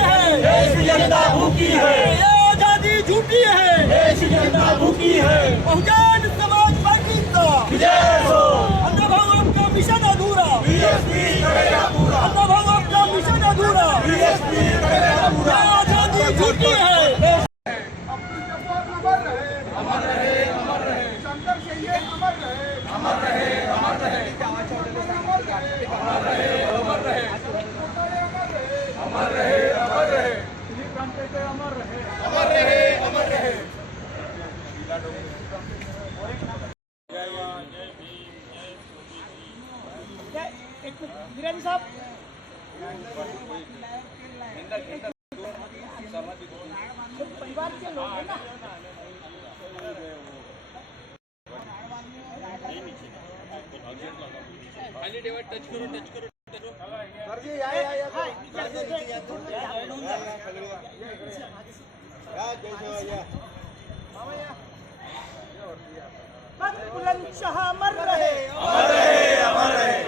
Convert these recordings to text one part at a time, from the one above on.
है, देश की जनता भूखी है, ये आजादी झूठी है, देश की जनता भूखी है। बहुजन समाज पार्टी का विजय हो। अन्नभाऊ आपका मिशन अधूरा, बीएसपी करेगा पूरा। अन्नभाऊ आपका मिशन अधूरा, बीएसपी करेगा पूरा। आजादी झूठी है। वीरेंद्र साहब परिवार के लोग हैं ना, टच करो बुलंदशाह अमर रहे, अमर रहे, अमर रहे।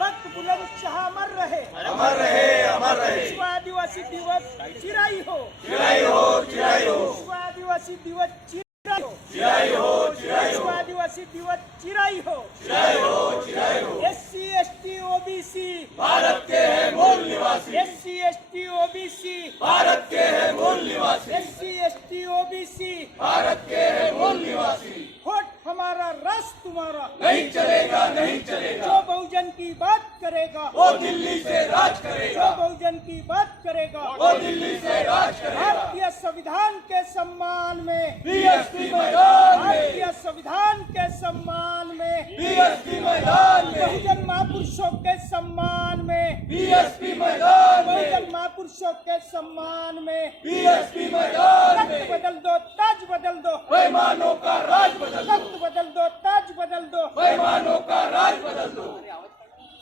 भक्त बुलंदशाह अमर रहे, अमर रहे, अमर रहे। विश्व आदिवासी दिवस चिराई हो, चिराई हो, चिराई हो। विश्व आदिवासी दिवस चिराई हो, चिराई हो, चिराई हो। विश्व आदिवासी दिवस चिराई हो, चिराई हो, चिराई हो। एससी एसटी ओबीसी भारत के हैं मूल निवासी, एससी एसटी ओबीसी भारत के हैं मूल निवासी, एससी एसटी ओबीसी भारत के हैं मूल निवासी। वोट हमारा राज तुम्हारा नहीं चलेगा, नहीं चलेगा। जो बहुजन की बात करेगा वो दिल्ली से राज करेगा, जो बहुजन की बात करेगा वो दिल्ली से राज करेगा। भारतीय संविधान के सम्मान में बीएसपी मैदान में, भारतीय संविधान के सम्मान में बीएसपी मैदान में, बहुजन महापुरुषों के सम्मान में बीएसपी मैदान में, बहुजन महापुरुषों के सम्मान में बीएसपी मैदान में। बदल दो ताज बदल दो, बेईमानों का राज बदल दो, बदल दो ताज बदल दो, बेईमानों का राज बदल दो।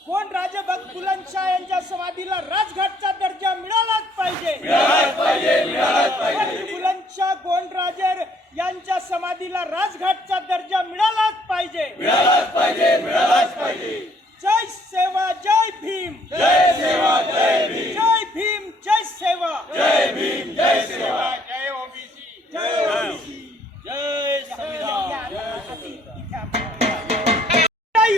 कोण राजे भक्त बुलंदशाह यांच्या समाधीला राजघाटचा दर्जा मिळालाच पाहिजे, मिळालाच पाहिजे, मिळालाच पाहिजे। बुलंदशाह गोंडराजे यांच्या समाधीला राजघाटचा दर्जा मिळालाच पाहिजे, मिळालाच पाहिजे, मिळालाच पाहिजे। जय सेवा जय भीम, जय सेवा जय भीम, जय भीम जय सेवा, जय भीम जय सेवा, जय ओबीसी, जय ओबीसी, जय संविधान।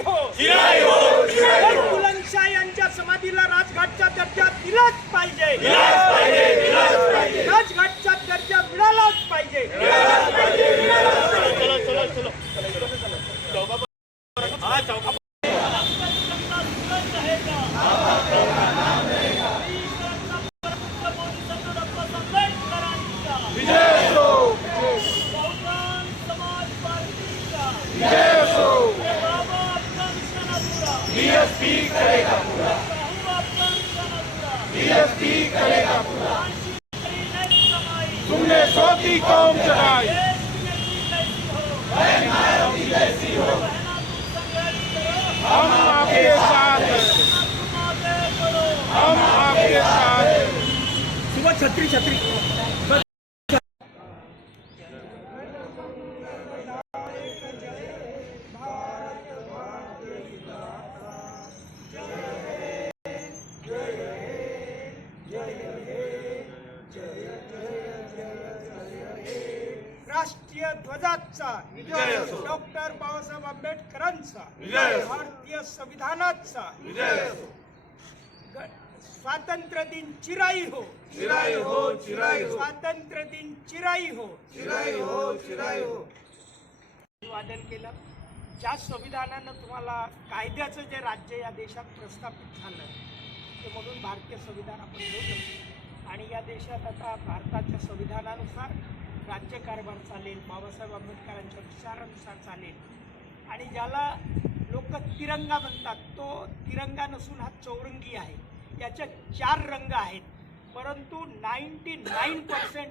हो चिराई हो, चिराई हो। बुलंदशाह यांच्या समाधीला राजघाटचा दर्जा दिलाच पाहिजे, दिलाच पाहिजे, दिलाच पाहिजे। राजघाटचा दर्जा मिळालाच पाहिजे, मिळालाच पाहिजे, मिळालाच पाहिजे। चलो चलो चलो हा चौका विजय हो, बहुजन समाज पार्टीचा विजय हो। बीएसपी करेगा पूरा, बीएसपी करेगा पूरा। तुमने सोती कौम जगाई, जैसी हो, हम आपके साथ हैं, हम आपके साथ हैं। सुबह छतरी छतरी राष्ट्रीय ध्वजाचा विजय असो, डॉक्टर बाबासाहेब आंबेडकरांचा विजय असो, भारतीय संविधानाचा विजय असो। स्वातंत्र्य दिन चिराई हो, चिराई हो, चिराई हो। स्वातंत्र्य दिन चिराई हो, चिराई हो, चिराई हो। वादन केलं ज्या संविधानानं तुम्हाला कायद्याचं जे राज्य या देशात प्रस्थापित झालं ते म्हणून भारतीय संविधान आपण बोलतो। आणि या देशात आता भारताच्या संविधानानुसार राज्यकारभार चालेल, बाबासाहेब आंबेडकरांच्या विचारानुसार चालेल। आणि ज्याला लोक तिरंगा म्हणतात तो तिरंगा नसून हा चौरंगी आहे। याचे 4 रंग आहेत, परंतु 99%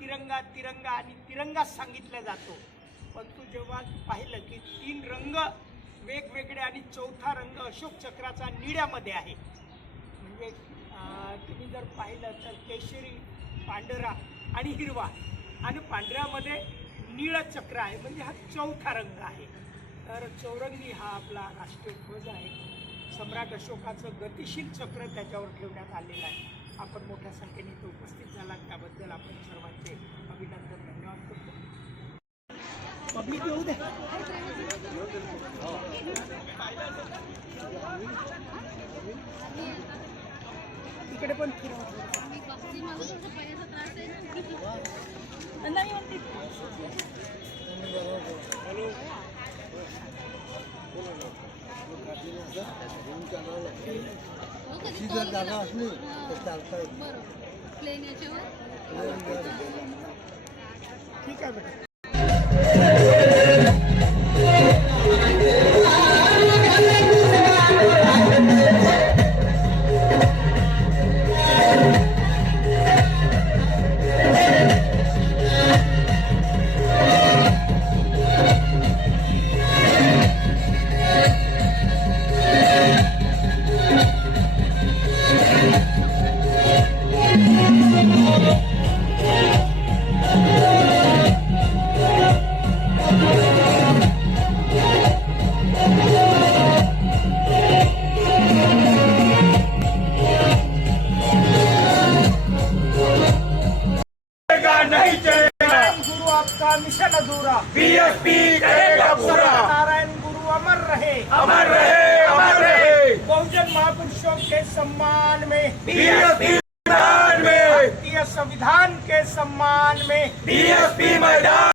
तिरंगा तिरंगा आणि तिरंगा सांगितला जातो। पण तू जेव्हा पाहिलं की 3 रंग वेगवेगळे आणि चौथा रंग अशोक चक्राचा निळ्यामध्ये आहे, म्हणजे तुम्ही जर पाहिलं तर केशरी, पांढरा आणि हिरवा, आणि पांढऱ्यामध्ये निळं चक्र आहे, म्हणजे हा चौथा रंग आहे। तर चौरंगी हा आपला राष्ट्रीय ध्वज आहे। सम्राट अशोकाचं गतिशील चक्र त्याच्यावर ठेवण्यात आलेलं आहे. आपण मोठ्या संख्येने इथे उपस्थित झालात त्याबद्दल आपण सर्वांचे अभिनंदन, धन्यवाद करतो. पब्लिक येऊ दे. इकडे पण नाही जागा असली तर चालता येईल. ठीक आहे बेटा. मिशन अधूरा बीएसपी करेगा पूरा। नारायण गुरु अमर रहे, अमर रहे, अमर रहे। बहुजन महापुरुषों के सम्मान में, बीएसपी मैदान में, भारतीय संविधान के सम्मान में, बीएसपी मैदान में।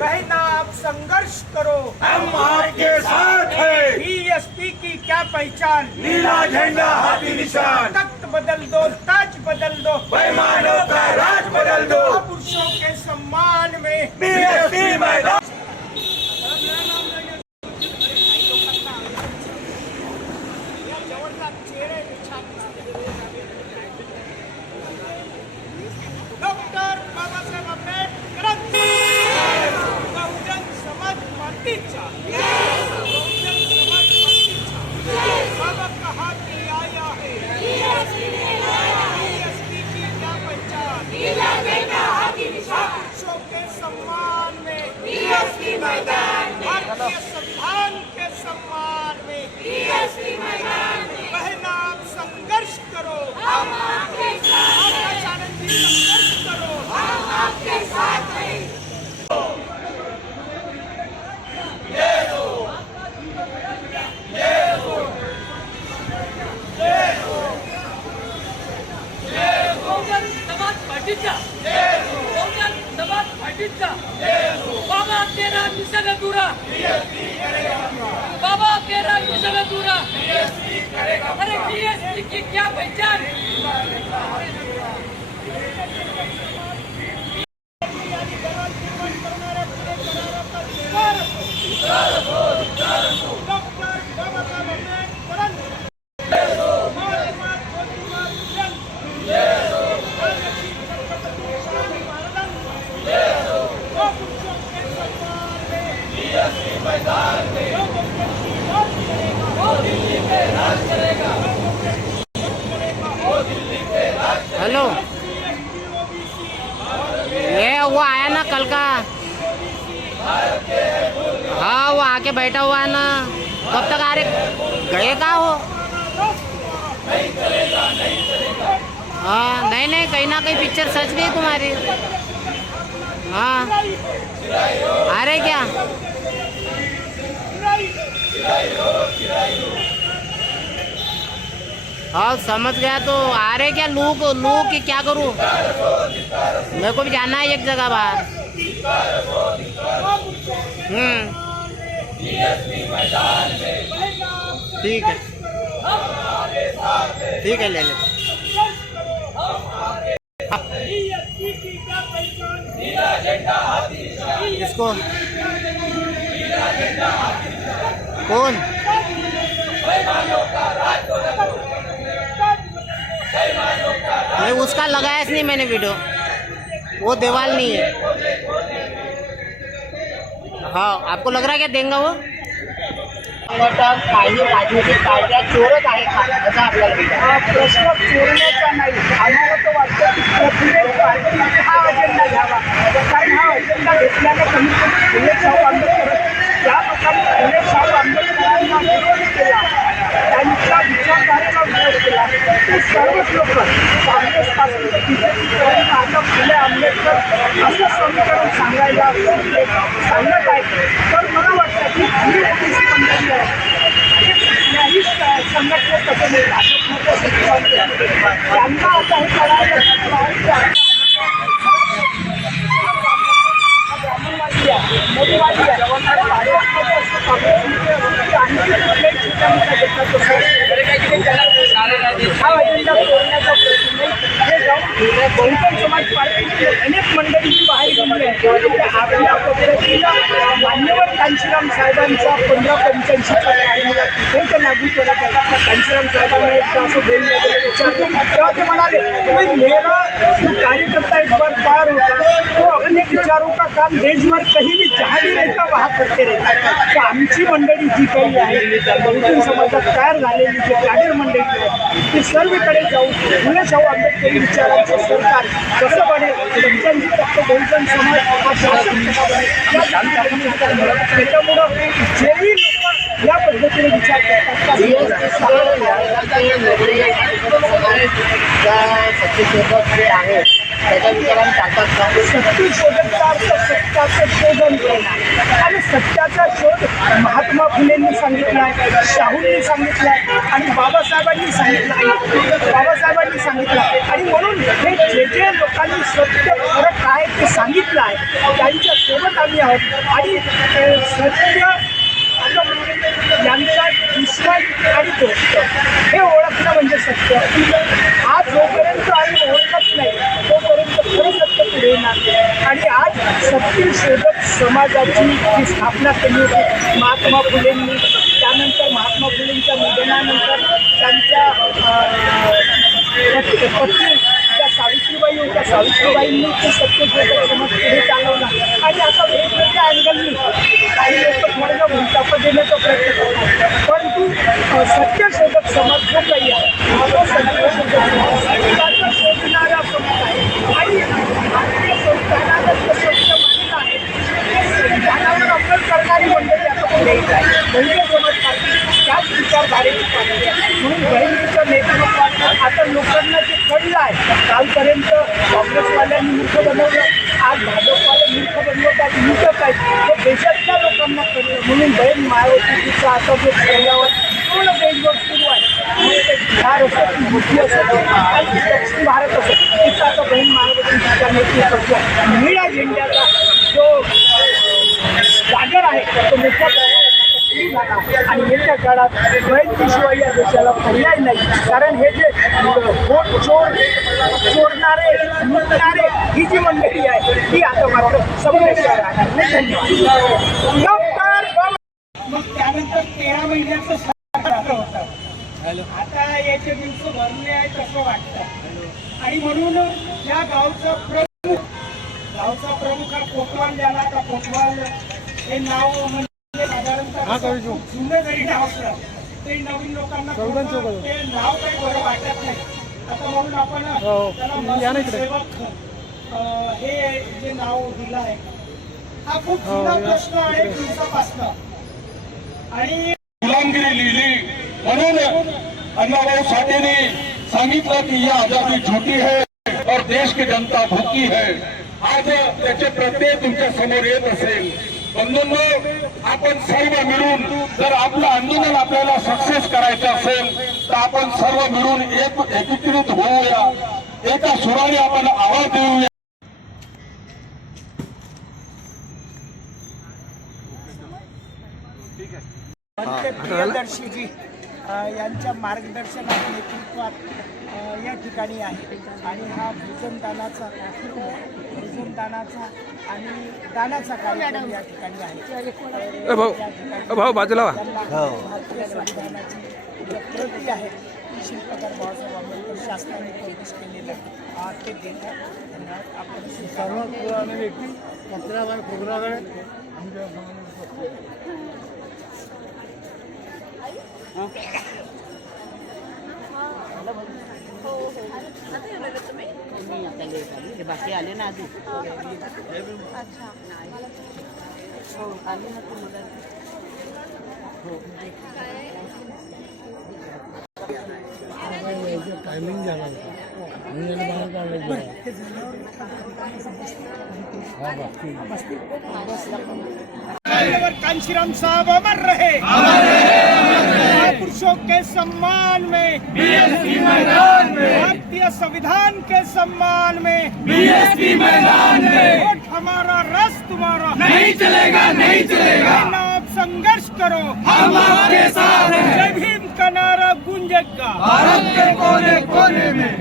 बहना आप संघर्ष करो, हम आपके साथ हैं। बीएसपी की क्या पहचान, नीला झंडा हाथी निशान। तख्त बदल दो, ताज बदल दो, बेईमानों का राज बदल दो। महापुरुषों के सम्मान में बीएसपी मैदान। डॉक्टर बाबासाहेब आंबेडकरांचा बहुजन समाज पार्टीचा, बहुजन समाज पार्टीचा बाबा का हाथी आया है, बीएसपी की क्या पहचान, पुरुषों के सम्मान में, बीएसपी मैदान में, भारतीय संविधान के सम्मान में, बहना आप संघर्ष करो, आकाश आनंद जी संघर्ष करो, आपके साथ हैं। बहुजन समाज पार्टीचा, बहुजन समाज पार्टीचा बाबा तेरा मिशन अधूरा, बाबा तेरा मिशन अधूरा। अरे बीएसपी की क्या पहचान, डॉक्टर बाबासाहेब आंबेडकरांचा महात्मा ज्योतिबा फुले महाराजांचा पुरुषों के सम्मान में, बीएसपी मैदान में, वो दिल्ली पे राज करेगा, वो दिल्ली पे राज। हेलो, ये वो आया ना कल का, हाँ वो आके बैठा हुआ है ना, कब तक आ रहे, गए कहाँ हो? हाँ नहीं नहीं, कहीं ना कहीं पिक्चर सच गई तुम्हारी। हाँ आ रहे क्या? हाँ समझ गया, तो आ रहे क्या? लू कि क्या करूँ? मेरे को भी जाना है एक जगह बाहर। ठीक है, ठीक है, ले ले। इसको कौन? नहीं उसका लगाया नहीं मैंने वीडियो, वो देवाल नहीं है। हाँ आपको लग रहा है क्या देंगे वो? काही राजनीतिक पार्ट्या चोरच आहेत का असं आपल्याला प्रश्न चोरण्याचा नाही. आम्हाला तो वाटतं की प्रत्येक पार्टीने हा अजेंडा घ्यावा, कारण हा अजेंडा घेतल्याने कमीत कमी फुले शाहू आंबेडकर ज्या प्रकारे फुले शाहू आंबेडकरांना विरोध केला त्यांच्या विचारधारेला विरोध केला. ते सर्वच लोक काँग्रेसपासून ते बीजेपीपर्यंत आता फुले आंबेडकर असं समीकरण सांगायला सांगत आहेत. तर मला वाटतं की ही ओबीसी मंडळी आहे कुठल्याही संघटनेत तसं नाही. त्यांना आता हे कळायला ब्राह्मणवादी आहे, मोदीवादी आहे, भाजपमध्ये असं काँग्रेसमध्ये आणखी कुठल्याही ठिकाणी हा अजेंडा तोडण्याचा प्रयत्न नाही. हे जाऊन बहुजन समाज पार्टीची अनेक मंडळींची बाहेर गेली आहे. आपल्या पद्धतीनं मान्यवर कांशीराम साहेबांचा 1585चा कायदा ते लागू करत आहे. कांशीराम साहेबांना एकदा असं बोललं विचारलं तेव्हा ते म्हणाले मेरा जो कार्यकर्ता एक बार पार होता तो अपने विचारों का काम देशभर कहीं भी जहाँ भी रहता वहाँ करते रहता. तर आमची मंडळी जी काही आहे बहुजन समाजात तयार झालेली जी कॅडर मंडळी आहे ती सर्वकडे जाऊन फुले शाहू आंबेडकरी विचारांचं सरकार कसं बनेल 85% बहुजन समाज हा शासक कसा बनेल त्याच्यामुळं जेही लोक या पद्धतीने विचार करतात सत्य शोधकचा अर्थ सत्याचं शोधन करणं आणि सत्याचा शोध महात्मा फुलेंनी सांगितला आहे, शाहूंनी सांगितलं आहे आणि बाबासाहेबांनी सांगितलं आहे. आणि म्हणून हे जे लोकांनी सत्य खरं काय ते सांगितलं आहे त्यांच्यासोबत आम्ही आहोत. आणि सत्य यांचा दुश्मन आणि दोस्त हे ओळखणं म्हणजे सत्य. आज जोपर्यंत आम्ही ओळखत नाही तोपर्यंत खरं सत्य पुढे येणार नाही. आणि आज सत्य शोधक समाजाची जी स्थापना केली होती महात्मा फुलेंनी, त्यानंतर महात्मा फुलेंच्या निधनानंतर त्यांच्या पत्नी ज्या सावित्रीबाई होत्या सावित्रीबाईंनी ते सत्यशोधक समाज पुढे चालवला. आणि आता वेगवेगळ्या अँगलनी काही लोक थोडंसं भूमिका देण्याचा प्रयत्न करतात. परंतु सत्यशोधक समाज जो काही आहे तो सत्यशोधक सत्याचा शोधणारा समाज आहे. आणि भारतीय संविधानाला जे सत्य मानलं आहे ते संविधानावर अंमल करणारी मंडळी आता पुढे येत आहे. बहुजन समाज पार्टी त्याच विचारधारेची पार्टी आहे. म्हणून बहिणीच्या नेतृत्वात आता लोकांना जे कळलं आहे कालपर्यंत काँग्रेसवाल्यांनी मूर्ख बनवलं, आज भाजपवाले मूर्ख बनवतात, लुटत आहेत हे देशातल्या लोकांना कळलं. म्हणून बहीण मायावतीचा आता जो चेहऱ्यावर पूर्ण देशभर सुरू आहे मग ते बिहार असो की युपी असो आणि दक्षिण भारत असो तिथं आता बहीण मायावतीच्या नेतृत्वाचा निळ्या झेंड्याचा जो जागर आहे तो मोठ्या प्रमाणात सुरू झाला. आणि येत्या काळात बहिणीशिवाय या देशाला पर्याय नाही. कारण हे जे वोट चोरणारे लुटणारे ही जी मंडळी आहे ती आता मात्र समोरच्या राहणार नाही. धन्यवाद. मग त्यानंतर 13 महिन्याचं होतं. आता याचे दिवस भरले आहे तसं वाटतं. आणि म्हणून या गावचा प्रमुख हा कोतवाल झाला. का कोतवाल हे नाव म्हणजे साधारणतः जुनं जरी नाव असलं तरी नवीन लोकांना ते नाव काही बरं वाटत नाही. आता म्हणून आपण त्याला सेवक हे जे नाव दिलं आहे हा खूप जुना प्रश्न आहे दिवसापासून. आणि गुलामगिरी लिहिली म्हणून अण्णाभाऊ साठेंनी सांगितलं की यह आजादी झूठी है और देश की जनता भूकी है. आज त्याचे प्रत्यय तुमच्या समोर येत असेल. बंधूंनो, आपण सर्व मिळून जर आपलं आंदोलन आपल्याला सक्सेस करायचं असेल तर आपण सर्व मिळून एकीकृत होऊया, एका सुराने आपण आवाज देऊया. प्रियदर्शीजी यांच्या मार्गदर्शनात नेतृत्वात या ठिकाणी आहे. आणि हा भोजनदानाचा आणि दानाचा कार्यक्रम या ठिकाणी आहे. बाजूला भारतीय संविधानाची प्रती आहे शिल्पकार बाबासाहेब आंबेडकर शासनाने प्रवेश केलेला ते देतात. धन्यवाद. आपण सर्व पुराणे व्यक्ती पत्रावर खोबराकडे बाकी आले ना अजून हो आले ना तुम्हाला टायमिंग झाला होता मी याला बाहेर काढलं जेव्हा. हे झाल्यावर हा बा ठीक आहे. मान्यवर कांशीराम साहब अमर रहे महापुरुषों के सम्मान में बीएसपी मैदान में, भारतीय संविधान के सम्मान में बीएसपी मैदान में, वोट हमारा रस तुम्हारा नहीं चलेगा नहीं चलेगा, लेकिन आप संघर्ष करो हम आपके साथ हैं। जय भीम का नारा गूंजेगा भारत के कोने कोने में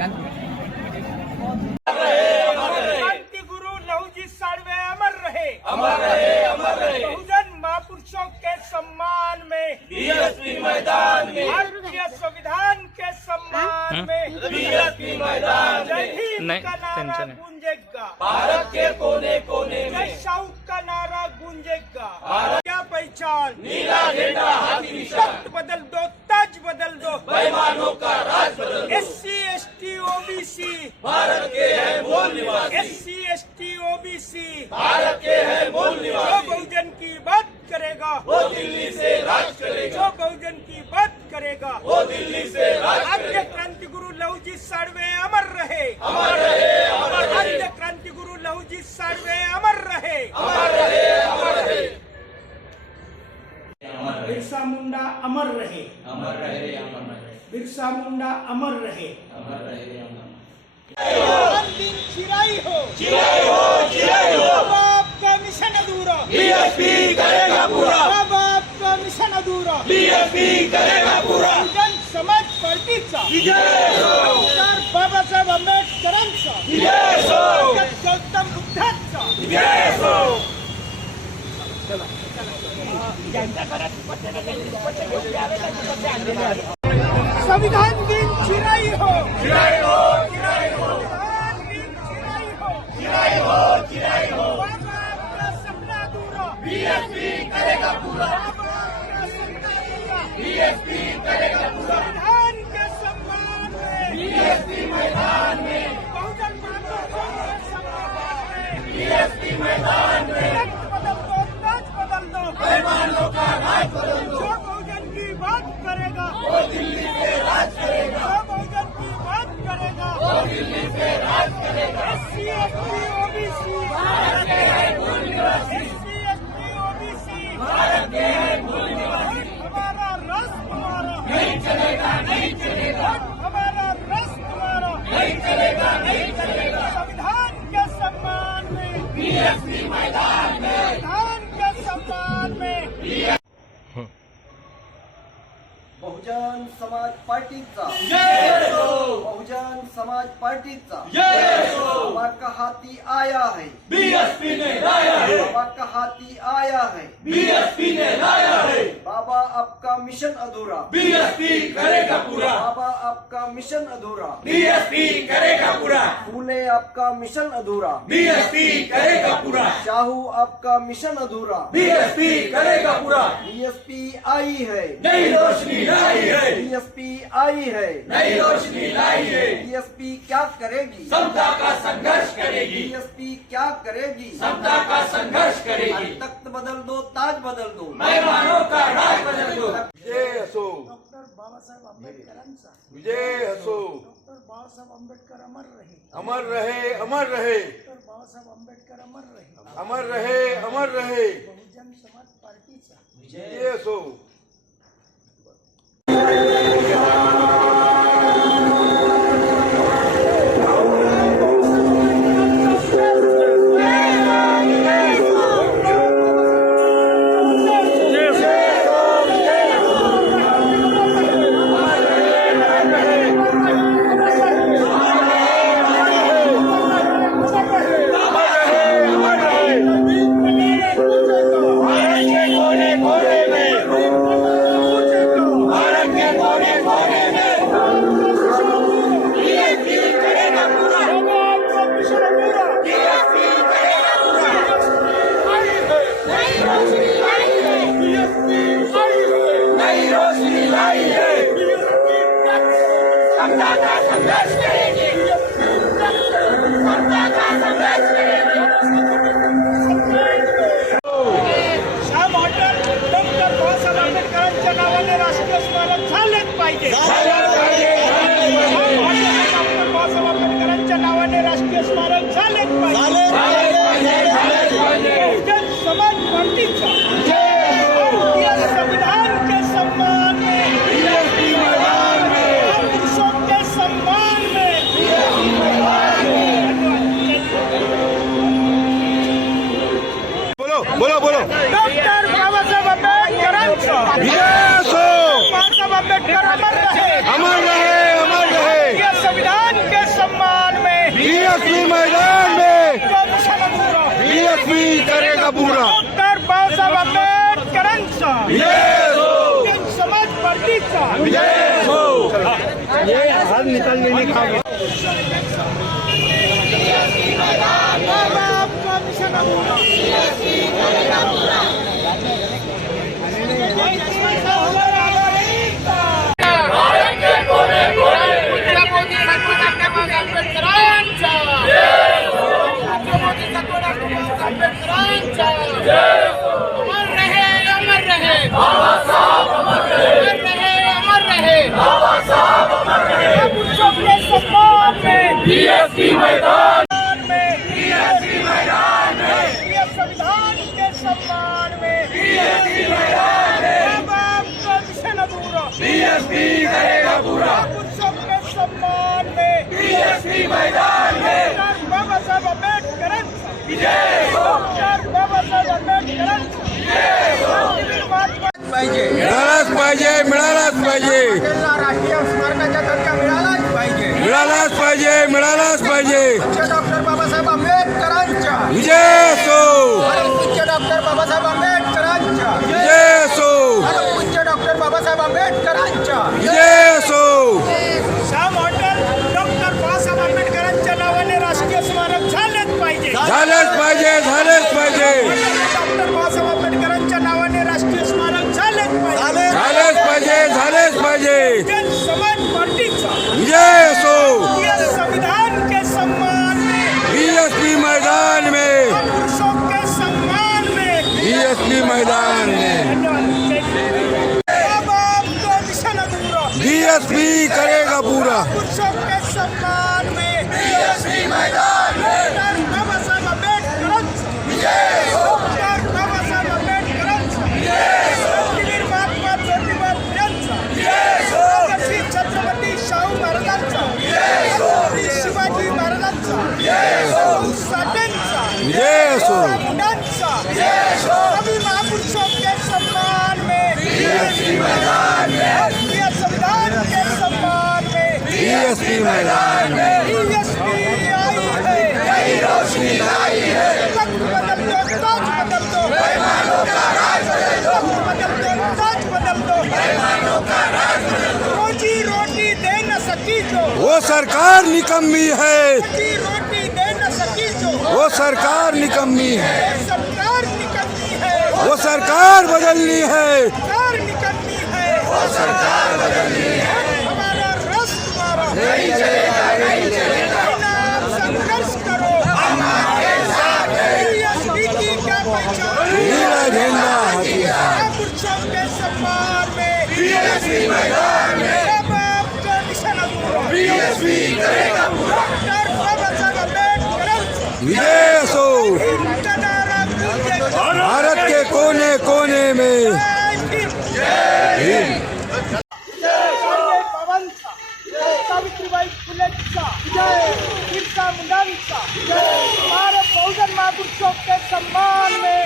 क्रांति गुरु लहूजी साळवे अमर रहे बहुजन महापुरुषों के सम्मान में बीएसपी मैदान में, भारतीय संविधान के सम्मान में बीएसपी मैदान जय में, भीम का नारा गूंजेगा भारत के कोने कोने जय में शाहू का नारा गूंजेगा क्या पहचान नीला झंडा हाथी निशान, तख्त बदल दो ताज बदल दो बेईमानों का राज बदल दो, SC ST OBC भारत के है मूल निवासी, SC ST OBC भारत के है मूल जो निवासी, बहुजन की बात करेगा वो दिल्ली से राज करेगा, जो बहुजन की बात करेगा वो दिल्ली से राज आद्य करेगा। क्रांति गुरु लहूजी साळवे अमर रहे अमर रहे अमर रहे, आद्य क्रांति गुरु लहूजी साळवे अमर रहे अमर रहे अमर रहे, बिरसा मुंडा अमर रहे अमर रहे अमर रहे, बिरसा मुंडा अमर रहे अमर रहे अमर दिन चिराई हो चिराई हो, अब आपका मिशन अधूरा बीएसपी करेगा पूरा, अब आपका मिशन अधूरा बीएसपी करेगा पूरा, बहुजन समाज पार्टीचा डॉक्टर बाबासाहेब आंबेडकरांचा जय हो, गौतम बुद्धांचा जय हो, संविधान दिन चिराई हो चिराई हो, संविधान दिन चिराई हो चिराई हो, बाबा आपका सपना अधूरा बीएसपी करेगा पूरा, बाबा आपका सपना अधूरा बीएसपी करेगा पूरा, संविधान के सम्मान में बीएसपी मैदान में, बहुजन महापुरुषों के सम्मान में बीएसपी मैदान में, तख्त बदल दो ताज बदल दो बेईमानों का राज बदल दो, जो बहुजन की बात करेगा वो दिल्ली से राज करेगा, जो बहुजन की बात करेगा वो दिल्ली से राज करेगा, SC ST OBC भारत के है मूल निवासी, SC ST OBC भारत के है मूल निवासी, हमारा रस तुम्हारा नहीं चलेगा नहीं चलेगा, हमारा रस तुम्हारा नहीं चलेगा नहीं चलेगा, संविधान के सम्मान में बीएसपी मैदान में, संविधान के सम्मान में बहुजन समाज पार्टीचा बहुजन समाज पार्टीचा बाबा का हाथी आया है, बीएसपी ने लाया है, बाबा का हाथी आया है, बीएसपी ने लाया है, बाबा आपका मिशन अधूरा, बीएसपी करेगा पूरा, बाबा आपका मिशन अधूरा, बीएसपी करेगा पूरा, फूले आपका मिशन अधूरा, बीएसपी करेगा पूरा, शाहू आपका मिशन अधूरा, बीएसपी करेगा पूरा, बीएसपी आई है, नई रोशनी लाई है, बीएसपी आई है, नई रोशनी लाई है, बीएसपी क्या करेगी, समता का संघर्ष करेगी, बीएसपी क्या करेगी, समता का संघर्ष करेगी, तख्त बदल दो ताज बदल दो, मेहमानों का राज बदल दो, विजय असो डॉक्टर बाबासाहेब आंबेडकरांचा विजय असो डॉक्टर बाबासाहेब आंबेडकर अमर रहे अमर रहे अमर रहे डॉक्टर बाबासाहेब आंबेडकर अमर रहे अमर रहे अमर रहे बहुजन समाज पार्टीचा विजय असो नई रोशनी लाई है, समता का संघर्ष करेगी, समता का संघर्ष करेगी, श्याम हॉटेल डॉक्टर बाबासाहेब आंबेडकरांच्या नावाने राष्ट्रीय स्मारक झालेच पाहिजे. श्याम हॉटेल पूरा डॉक्टर बाबासाहेब आंबेडकरांचा जन समाज पार्टीचा ये हाल निकालने नहीं खाओगे बाबा आपका मिशन अधूरा बीएसपी मैदान संविधान के सम्मान में बीएसपी मैदान बाबा आपका मिशन अधूरा बीएसपी करेगा पूरा उत्सव के सम्मान में बीएसपी मैदान डॉक्टर बाबासाहेब आंबेडकरांचा डॉक्टर बाबासाहेब आंबेडकरांचा मिळालाच पाहिजे मिळालाच पाहिजे राष्ट्रीय स्मारकाचा दर्जा मिळालाच पाहिजे मिळालाच पाहिजे मिळालाच पाहिजे डॉक्टर बाबासाहेब आंबेडकरांच्या विजय असो पूज्य डॉक्टर बाबासाहेब आंबेडकरांच्या विजय असो पूज्य डॉक्टर बाबासाहेब आंबेडकरांच्या विजय असो श्याम हॉटेल डॉक्टर बाबासाहेब आंबेडकरांच्या नावाने राष्ट्रीय स्मारक झालेच पाहिजे झालेच पाहिजे झालेच पाहिजे डॉक्टर बाबासाहेब आंबेडकरांच्या नावाने राष्ट्रीय स्मारक झालेच पाहिजे झालेच पाहिजे झालेच पाहिजे जन समाज पार्टीचा विजय असो ये संविधान के सम्मान में बीएसपी मैदान में पुरुषों के सम्मान में बीएसपी मैदान में बाबा आपका मिशन अधूरा बीएसपी करेगा पूरा पुरुषों के सम्मान में बीएसपी मैदान डॉक्टर बाबासाहेब आंबेडकरांचा डॉक्टर बाबासाहेब आंबेडकरांचा क्रांतीवीर महात्मा ज्योतिबा फुल्यांचा श्री छत्रपती शाहू महाराजांचा छत्रपती शिवाजी महाराजांचा साठ्यांचा विजय असो मुलांचा सभी महापुरुषों के सम्मान में बीएसपी मैदान राष्ट्रीय संविधान के सम्मान में बीएसपी मैदान में बीएसपी आई है नई रोशनी लाई है वक्त बदल दो ताज बदल दो बेईमानों का राज बदल दो वक्त बदल दो ताज बदल दो बेईमानों का राज बदल दो रोजी रोटी दे न सकी जो वो सरकार निकम्मी है रोजी रोटी दे न सकी जो वो सरकार निकम्मी है सरकार निकलती है वो सरकार बदलनी है सरकार निकलती है वो सरकार बदलनी है हमारा रस तुम्हारा नहीं चलेगा नहीं चलेगा आप संघर्ष करो हमारे साथ बीएसपी की क्या पहचान नीला झंडा हाथी है पुरुषों के सम्मान में बीएसपी मैदान में आपका मिशन अधूरा बीएसपी करेगा पूरा डॉक्टर बाबासाहेब आंबेडकरांचा विजय असो का नारा गूंजेगा भारत के कोने कोने में पवनचा सावित्रीबाई फुलेंचा बिरसा मुंडांचा हमारे बहुजन महापुरुषों के सम्मान में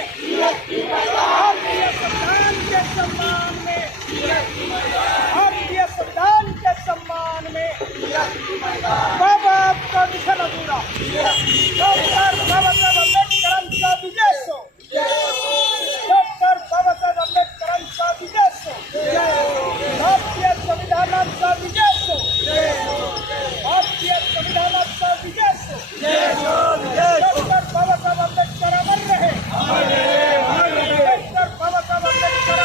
भारतीय संविधान के सम्मान में भारतीय संविधान के सम्मान में बाबा आपका मिशन अधूरा डॉक्टर बाबासाहेब आंबेडकरांचा विजय असो डॉक्टर बाबासाहेब आंबेडकरांचा विजय असो भारतीय संविधानाचा विजय असो भारतीय संविधानाचा विजय असो डॉक्टर बाबासाहेब आंबेडकर अमर रहे डॉक्टर बाबासाहेब आंबेडकर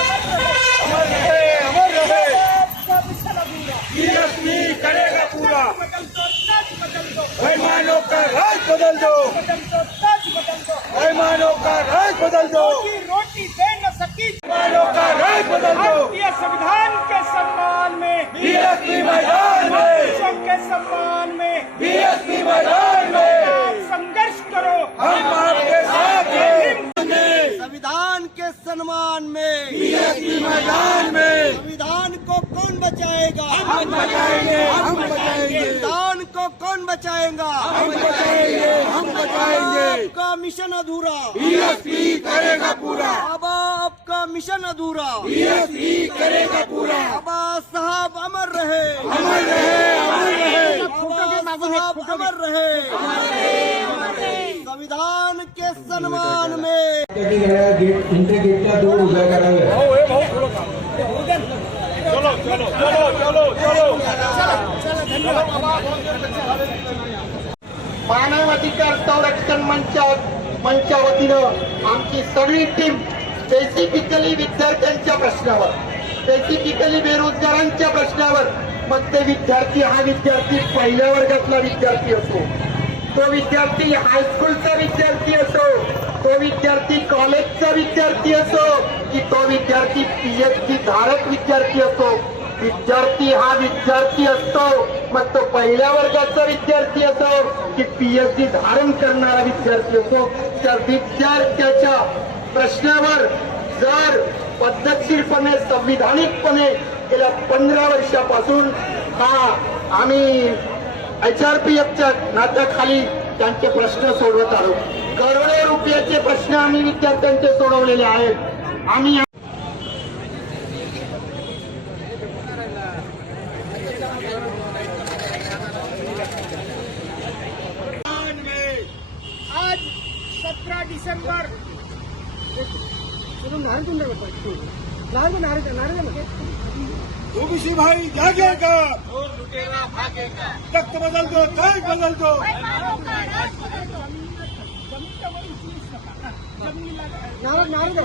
अमर रहे आपका मिशन अधूरा बीएसपी करेगा पूरा बदल दो ताज बदल दो बेईमानों का राज बदल दो बदल दो ताज बदल दो बेईमानों का राज बदल दो रोजी रोटी दे न सकी बेईमानों का राज बदल दो भारतीय संविधान के सम्मान में बीएसपी मैदान में पुरुषों के सम्मान में बीएसपी मैदान में आप संघर्ष करो हम आपके साथ हैं संविधान के सम्मान में बीएसपी मैदान में संविधान को कौन बचाएगा हम बचाएंगे हम बचाएंगे संविधान को कौन बचाएगा हम बचाएंगे हम बचाएंगे आपका मिशन अधूरा बीएसपी करेगा पूरा बाबा आपका मिशन अधूरा बीएसपी करेगा पूरा बाबा साहब अमर रहे अमर रहे अमर रहे बाबा साहब अमर रहे संविधान के सम्मान में गेटच्या दूर उभ्या कराव्या मानवाधिकार संरक्षण मंच्या वतीनं आमची सगळी टीम स्पेसिफिकली विद्यार्थ्यांच्या प्रश्नावर, स्पेसिफिकली बेरोजगारांच्या प्रश्नावर, मग ते विद्यार्थी हा विद्यार्थी पहिल्या वर्गातला विद्यार्थी असो, तो विद्यार्थी हायस्कूलचा विद्यार्थी असो, तो विद्यार्थी कॉलेजचा विद्यार्थी असो, की तो विद्यार्थी पीएचडी धारक विद्यार्थी असो, विद्यार्थी हा विद्यार्थी असतो, मग तो पहिल्या वर्गाचा विद्यार्थी असो की पीएचडी धारण करणारा विद्यार्थी असो, त्या विद्यार्थ्याच्या प्रश्नावर जर पद्धतशीरपणे संविधानिकपणे गेल्या 15 वर्षापासून हा आम्ही HRPFच्या नात्याखाली त्यांचे प्रश्न सोडवत आहोत. करोडो रुपयाचे प्रश्न आम्ही विद्यार्थ्यांचे सोडवलेले आहेत. आम्ही आज 17 डिसेंबर ओबीसी भाई जागेगा, तख्त बदल दो, देश बदल दो. नारद